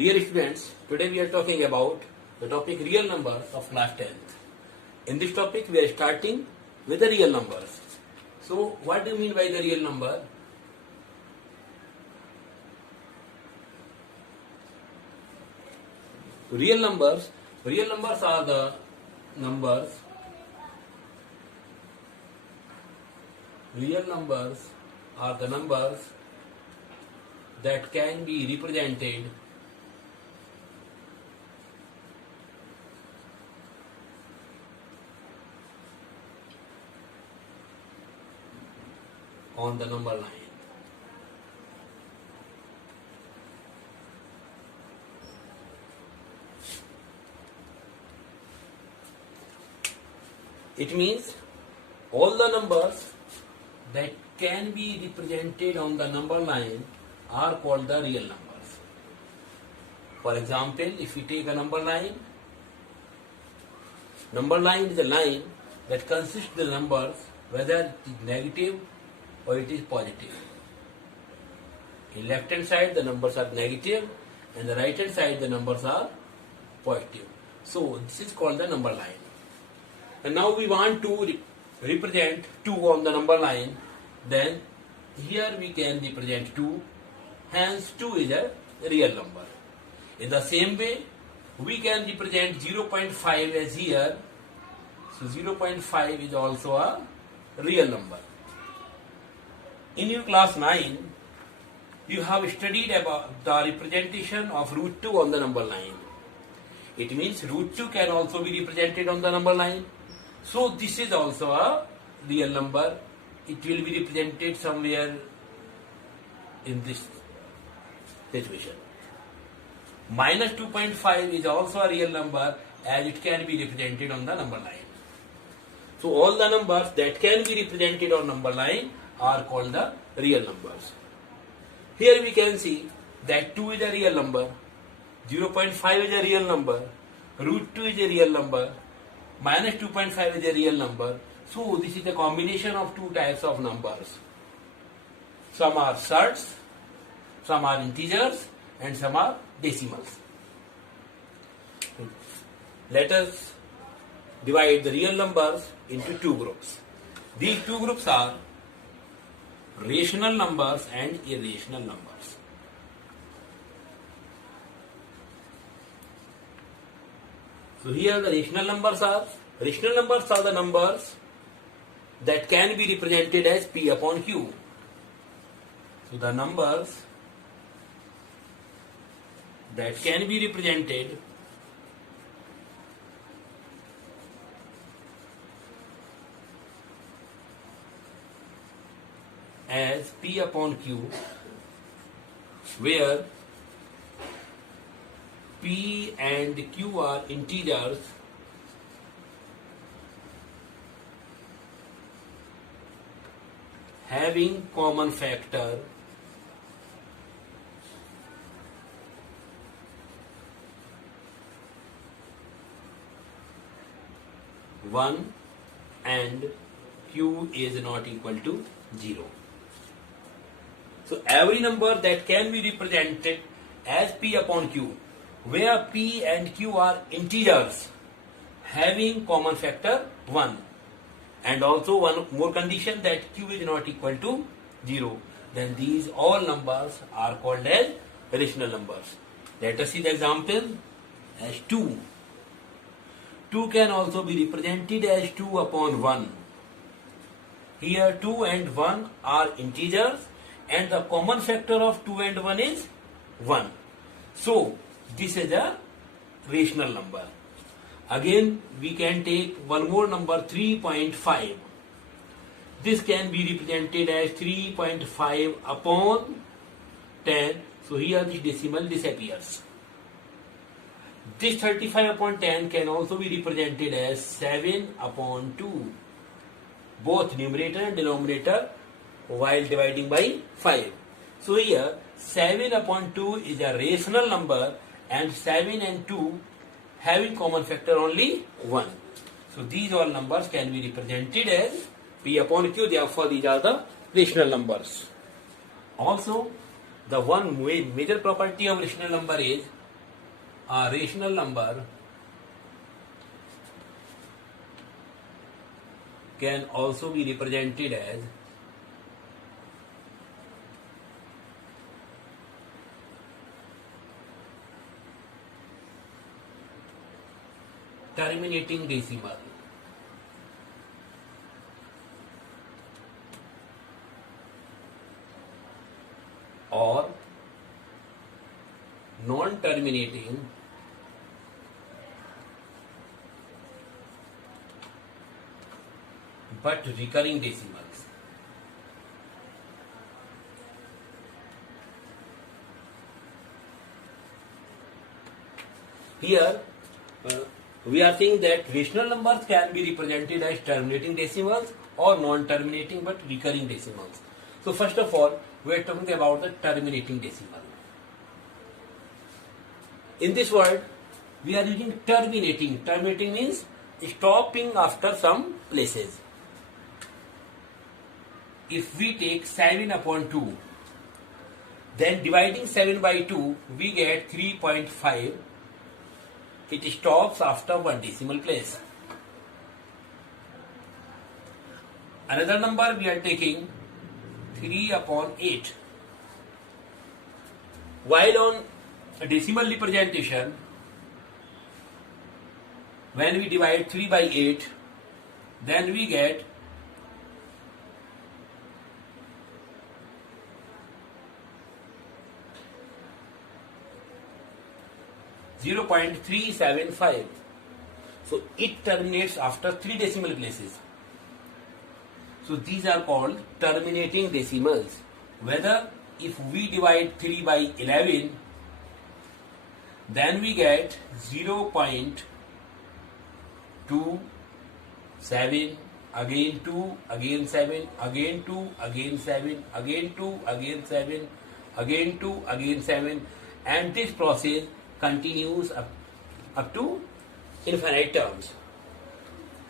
Dear students, today we are talking about the topic real numbers of class 10th. In this topic we are starting with the real numbers. So what do you mean by the real number? Real numbers are the numbers. Real numbers are the numbers that can be represented on the number line. It means all the numbers that can be represented on the number line are called the real numbers. For example, if we take a number line is a line that consists of the numbers whether it is negative or it is positive. In left hand side the numbers are negative and the right hand side the numbers are positive. So this is called the number line. And now we want to represent 2 on the number line, then here we can represent 2, hence 2 is a real number. In the same way we can represent 0.5 as here, so 0.5 is also a real number. In your class 9 you have studied about the representation of root 2 on the number line. It means root 2 can also be represented on the number line. So this is also a real number. It will be represented somewhere in this situation. Minus 2.5 is also a real number as it can be represented on the number line. So all the numbers that can be represented on number line are called the real numbers. Here we can see that 2 is a real number, 0.5 is a real number, root 2 is a real number, minus 2.5 is a real number. So this is a combination of 2 types of numbers. Some are surds, some are integers and some are decimals. Let us divide the real numbers into 2 groups. These 2 groups are rational numbers and irrational numbers. So here the rational numbers are the numbers that can be represented as P upon Q. So the numbers that can be represented as P upon Q, where P and Q are integers having common factor one and Q is not equal to 0. So every number that can be represented as P upon Q, where P and Q are integers having common factor 1, and also one more condition that Q is not equal to 0, then these all numbers are called as rational numbers. Let us see the example as 2. 2 can also be represented as 2 upon 1. Here 2 and 1 are integers and the common factor of 2 and 1 is 1. So this is a rational number. Again we can take one more number 3.5. This can be represented as 3.5 upon 10. So here this decimal disappears. This 35 upon 10 can also be represented as 7 upon 2. Both numerator and denominator while dividing by 5. So here 7 upon 2 is a rational number and 7 and 2 having common factor only 1. So these all numbers can be represented as P upon Q, therefore these are the rational numbers. Also, the one major property of rational number is a rational number can also be represented as terminating decimal or non-terminating but recurring decimals. Here we are saying that rational numbers can be represented as terminating decimals or non-terminating but recurring decimals. So first of all, we are talking about the terminating decimal. In this word, we are using terminating. Terminating means stopping after some places. If we take 7 upon 2, then dividing 7 by 2, we get 3.5. It stops after one decimal place. Another number we are taking 3 upon 8. While on a decimal representation, when we divide 3 by 8, then we get 0.375. So it terminates after 3 decimal places. So these are called terminating decimals. Whether if we divide 3 by 11, then we get 0.27, again 2, again 7, again 2, again 7, again 2, again 7, again 2, again 7, and this process continues up to infinite terms.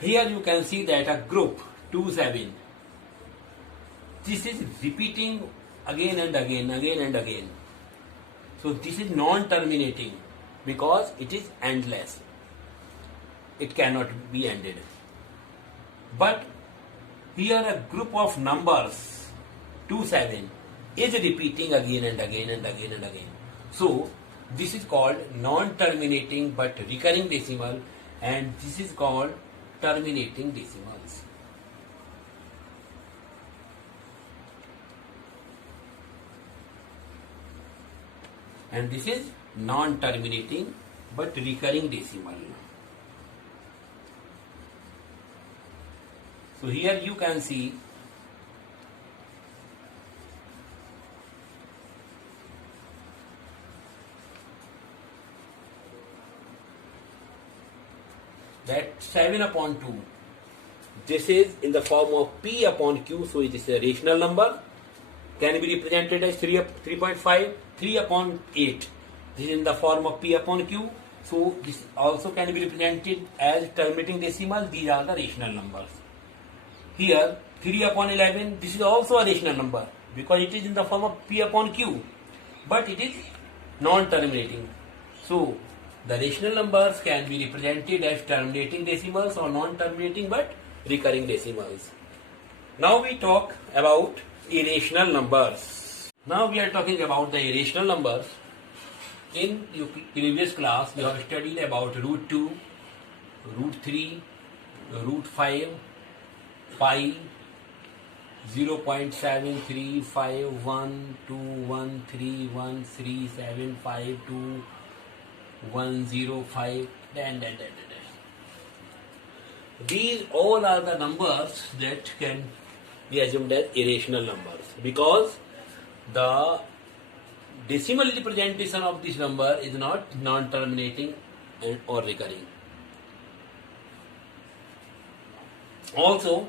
Here you can see that a group 2, 7. This is repeating again and again, again and again. So this is non-terminating because it is endless. It cannot be ended. But here a group of numbers 2, 7 is repeating again and again and again and again. So this is called non-terminating but recurring decimal, and this is called terminating decimals. And this is non-terminating but recurring decimal. So here you can see that 7 upon 2, this is in the form of P upon Q, so it is a rational number, can be represented as 3.5, 3 upon 8, this is in the form of P upon Q, so this also can be represented as terminating decimal. These are the rational numbers. Here 3 upon 11, this is also a rational number because it is in the form of P upon Q, but it is non-terminating. So the rational numbers can be represented as terminating decimals or non-terminating but recurring decimals. Now we talk about irrational numbers. Now we are talking about the irrational numbers. In your previous class, we have studied about root 2, root 3, root 5, pi, 0.735121313752 These all are the numbers that can be assumed as irrational numbers because the decimal representation of this number is not non-terminating or recurring. Also,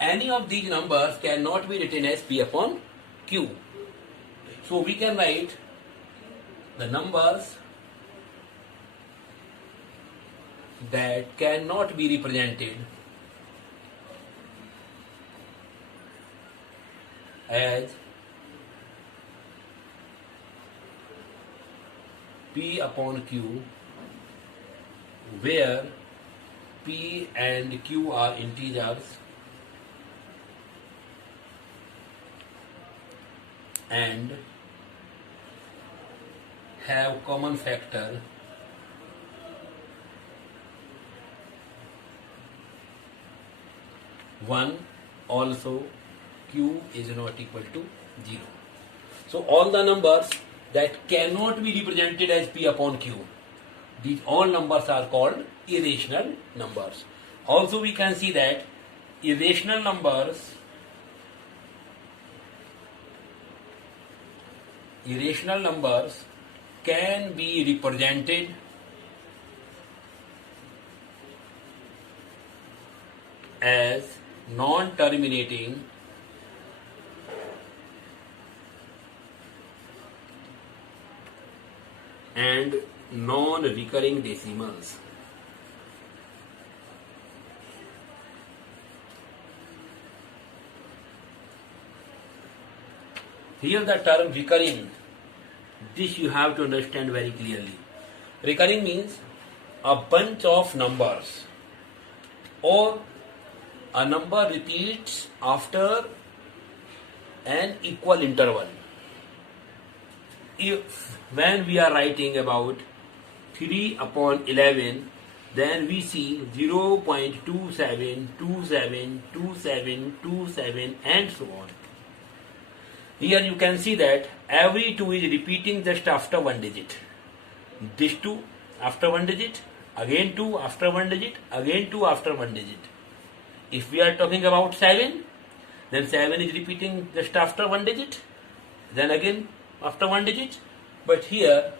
any of these numbers cannot be written as P upon Q. So we can write the numbers that cannot be represented as P upon Q, where P and Q are integers and have common factor one, also Q is not equal to 0. So all the numbers that cannot be represented as P upon Q, these all numbers are called irrational numbers. Also we can see that irrational numbers can be represented as non-terminating and non-recurring decimals. Here the term recurring, this you have to understand very clearly. Recurring means a bunch of numbers, or a number repeats after an equal interval. If when we are writing about 3 upon 11, then we see 0.27, 27, 27, 27 and so on. Here you can see that every 2 is repeating just after 1 digit. This 2 after 1 digit, again 2 after 1 digit, again 2 after 1 digit. If we are talking about 7, then 7 is repeating just after 1 digit, then again after 1 digit. But here,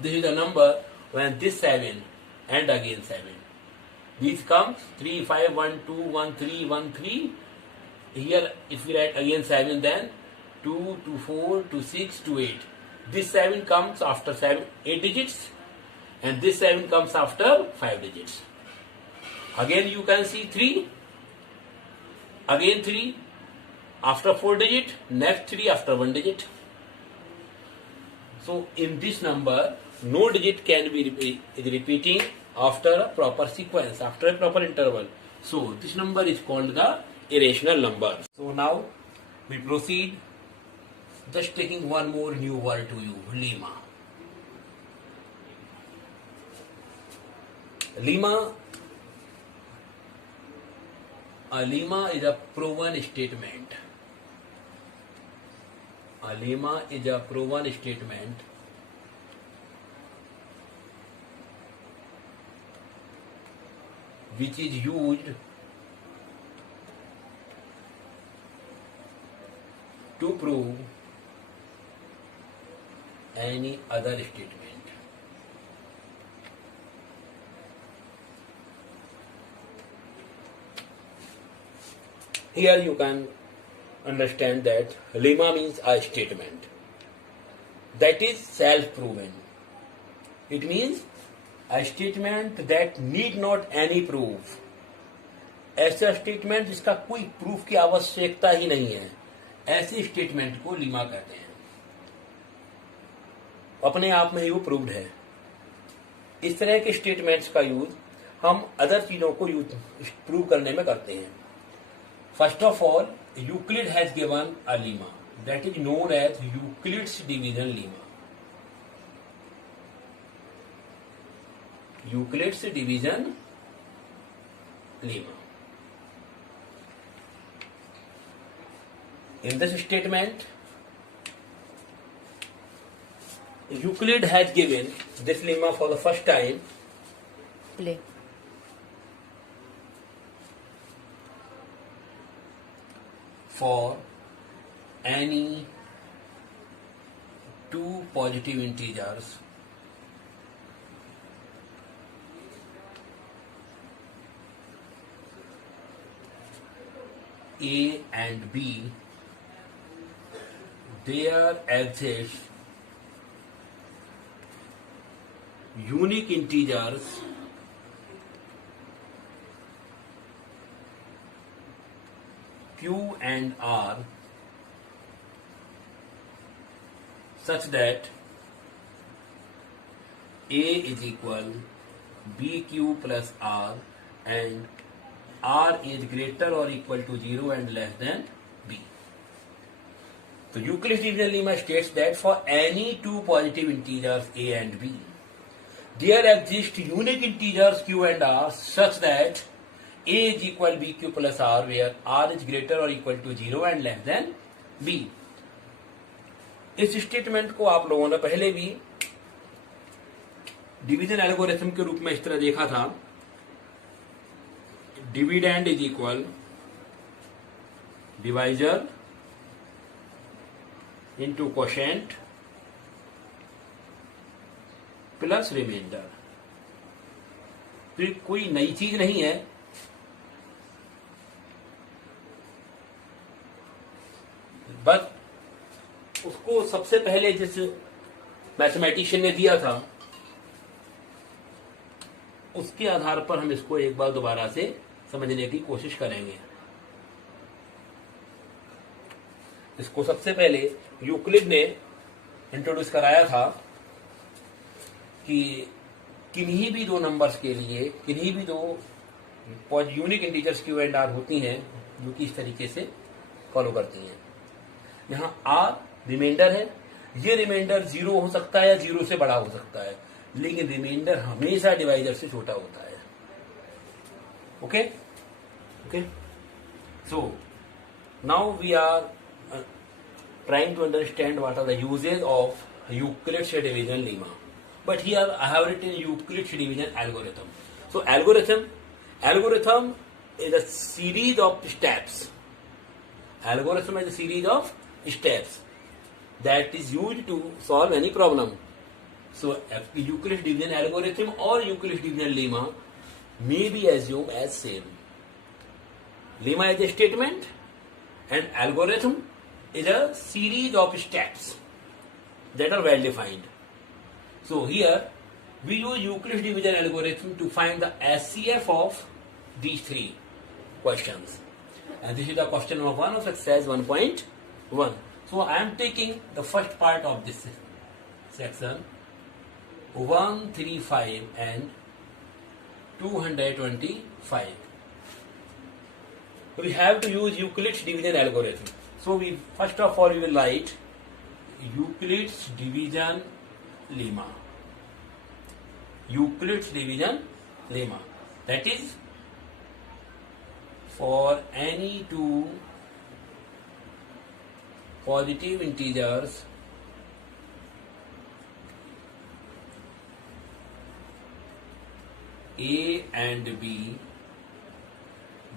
this is a number when this 7 and again 7. This comes 3, 5, 1, 2, 1, 3, 1, 3. Here, if we write again 7, then 2, 2, 4, 2, 6, 2, 8. This 7 comes after 8 digits, and this 7 comes after 5 digits. Again you can see 3, again 3, after 4 digit, next 3 after 1 digit. So in this number, no digit can be repeating after a proper sequence, after a proper interval. So this number is called the irrational number. So now we proceed, just taking one more new word to you, lemma. A lemma is a proven statement. A lemma is a proven statement which is used to prove any other statement. Here you can understand that lemma means a statement that is self-proven. It means a statement that need not any proof. ऐसा statement जिसका कोई proof की आवश्यकता ही नहीं है, ऐसे statement को Lima कहते हैं. अपने आप में ही वो प्रूव्ड है. इस तरह के स्टेटमेंट्स का यूज हम अदर चीजों को यूज प्रूव करने में करते हैं. First of all, Euclid has given a lemma that is known as Euclid's division lemma. Euclid's division lemma. In this statement, Euclid has given this lemma for the first time. Play. For any two positive integers A and B, there exists unique integers Q and R such that A is equal BQ plus R and R is greater or equal to 0 and less than B. So Euclid's division lemma states that for any two positive integers A and B, there exist unique integers Q and R such that A is equal BQ plus R where R is greater or equal to 0 and less than B. इस statement को आप लोगों ने पहले भी division algorithm के रूप में इस तरह देखा था. Dividend is equal divisor into quotient plus remainder. तो ये कोई नई चीज नहीं है. बस उसको सबसे पहले जिस मैथमेटिशियन ने दिया था उसके आधार पर हम इसको एक बार दोबारा से समझने की कोशिश करेंगे. इसको सबसे पहले यूक्लिड ने इंट्रोड्यूस कराया था कि किन्हीं भी दो नंबर्स के लिए किन्हीं भी दो unique integers Q and R होती हैं जो कि इस तरीके से फॉलो करती हैं. यहाँ आर रिमाइंडर है. ये रिमाइंडर 0 हो सकता है या 0 से बड़ा हो सकता है, लेकिन रिमाइंडर हमेशा डिवाइजर से छोटा होता है. Okay okay. So now we are trying to understand what are the uses of Euclid's division lemma. But here I have written Euclid's division algorithm. So algorithm is a series of steps. Algorithm is a series of steps that is used to solve any problem. So Euclid's division algorithm or Euclid's division lemma may be assumed as same. Lemma is a statement and algorithm is a series of steps that are well defined. So here we use Euclid's division algorithm to find the SCF of these three questions. And this is the question number 1 of exercise 1.1. So I am taking the first part of this section 135 and 225. We have to use Euclid's division algorithm. So we first of all we will write Euclid's division lemma. Euclid's division lemma. That is, for any two positive integers A and B,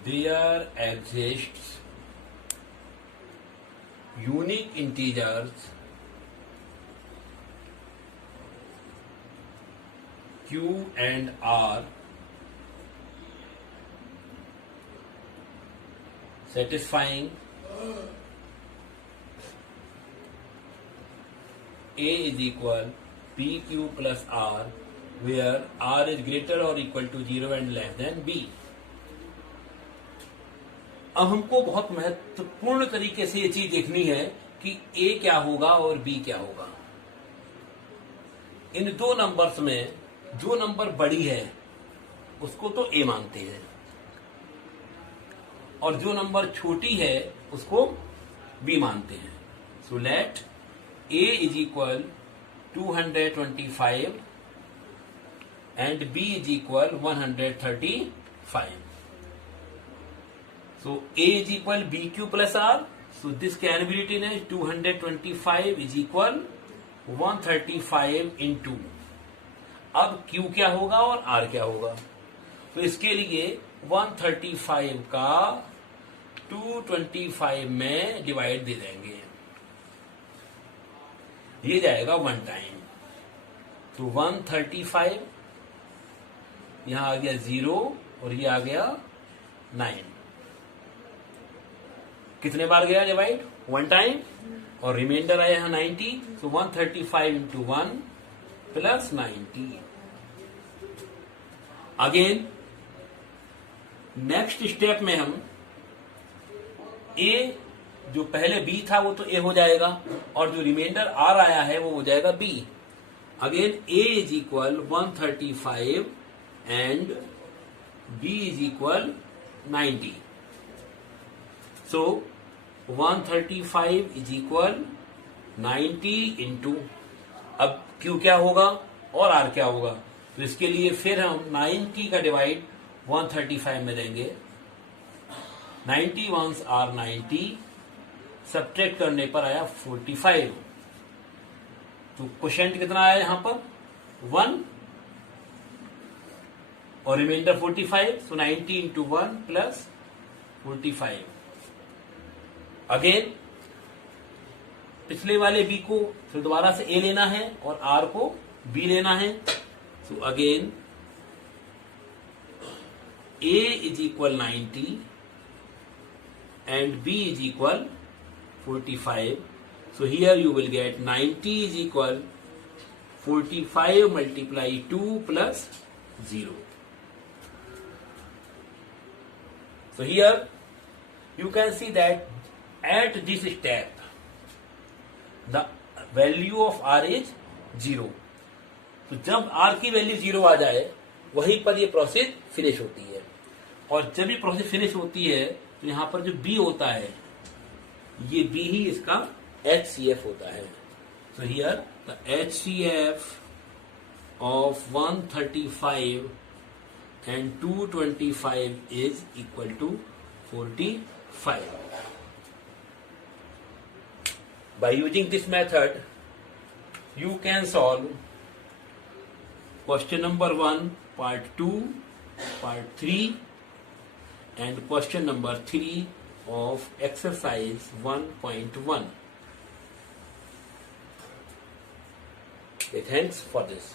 there exists unique integers Q and R satisfying A is equal PQ plus R where R is greater or equal to 0 and less than B. अब हमको बहुत महत्वपूर्ण तरीके से ये चीज देखनी है कि A क्या होगा और B क्या होगा. इन दो नंबर्स में जो नंबर बड़ी है उसको तो A मानते हैं और जो नंबर छोटी है उसको B मानते हैं. So let A is equal 225 and B is equal 135. So A is equal BQ plus R. So this can be written as 225 is equal 135 into. अब Q क्या होगा और R क्या होगा. तो इसके लिए 135 का 225 में डिवाइड दे देंगे. ये जाएगा 1 टाइम. तो 135 यहां आ गया 0 और ये आ गया 9. कितने बार गया डिवाइड? 1 टाइम. और रिमाइंडर आया है 90. सो 135 into 1 plus 90. Again next step में हम A जो पहले B था वो तो A हो जाएगा और जो रिमाइंडर R आया है वो हो जाएगा B. Again, A is equal 135 and B is equal 90. So 135 is equal 90 into, अब Q क्या होगा और R क्या होगा, तो इसके लिए फिर हम 90 का डिवाइड 135 में देंगे. 90 वंस आर 90, सब्ट्रैक्ट करने पर आया 45. तो क्वोशिएंट कितना आया यहां पर 1 और रिमाइंडर 45. सो 90 इंटू 1 प्लस 45. अगेन पिछले वाले बी को फिर दोबारा से ए लेना है और आर को बी लेना है. So again A is equal 90 and b is equal 45. So here you will get 90 is equal 45 multiply 2 plus 0. So here you can see that at this step the value of r is 0. तो जब r की value 0 आ जाए वहीं पर ये process finish होती है. और जब ये प्रोसेस फिनिश होती है तो यहां पर जो B होता है ये B ही इसका HCF होता है. So here the HCF of 135 and 225 is equal to 45. By using this method you can solve question number 1, part 2, part 3 and question number 3 of exercise 1.1. Okay, thanks for this.